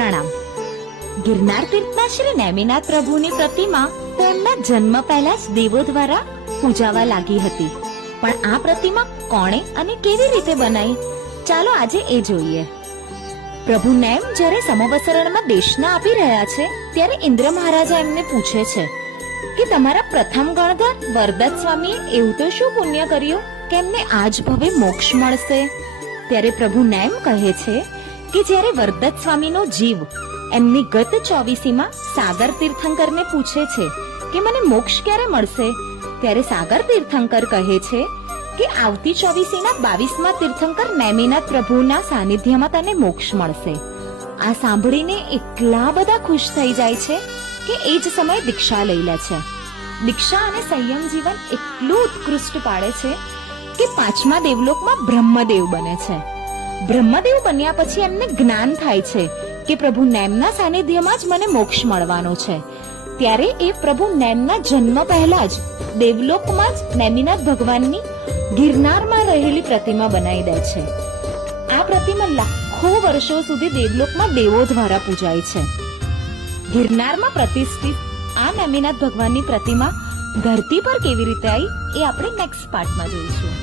પ્રણામ. ગિરનાર તીર્થના શ્રી નેમિનાથ પ્રભુની પ્રતિમા તેમના જન્મ પહેલા જ દેવો દ્વારા પૂજાવા લાગી હતી. પણ આ પ્રતિમા કોણે અને કેવી રીતે બનાવી, ચાલો આજે એ જોઈએ. પ્રભુ નેમ જ્યારે સમવસરણમાં દેશના આપી રહ્યા છે ત્યારે ઇન્દ્ર મહારાજા એમને પૂછે છે કે તમારા પ્રથમ ગણધર વરદત્ત સ્વામીએ એવું તો શું પુણ્ય કર્યું કે એમને આજ ભવે મોક્ષ મળશે? ત્યારે પ્રભુ નેમ કહે છે કે જ્યારે વરદત્ત સ્વામીનો જીવ એમની ગત 24માં સાગર તીર્થંકરને પૂછે છે કે મને મોક્ષ ક્યારે મળશે, ત્યારે સાગર તીર્થંકર કહે છે કે આવતી 24ના 22મા તીર્થંકર નેમિનાથ પ્રભુના સાનિધ્યમાં તને મોક્ષ મળશે. આ સાંભળીને એટલા બધા ખુશ થઈ જાય છે કે એ જ સમયે દીક્ષા લઈ લે છે. દીક્ષા અને સંયમ જીવન એટલું ઉત્કૃષ્ટ પાડે છે કે 5મા દેવલોકમાં બ્રહ્મદેવ બને છે. બ્રહ્મદેવ બન્યા પછી એમને જ્ઞાન થાય છે કે પ્રભુ નેમના સાનિધ્યમાં જ મને મોક્ષ મળવાનો છે. ત્યારે એ પ્રભુ નેમના જન્મ પહેલા જ દેવલોકમાં જ નેમિનાથ ભગવાનની ગિરનારમાં રહેલી પ્રતિમા બનાવી દે છે. આ પ્રતિમા લાખો વર્ષો સુધી દેવલોકમાં દેવો દ્વારા પૂજાય છે. ગિરનારમાં પ્રતિષ્ઠિત આ નેમિનાથ ભગવાનની પ્રતિમા ધરતી પર કેવી રીતે આવી એ આપણે નેક્સ્ટ પાર્ટમાં જોઈશું.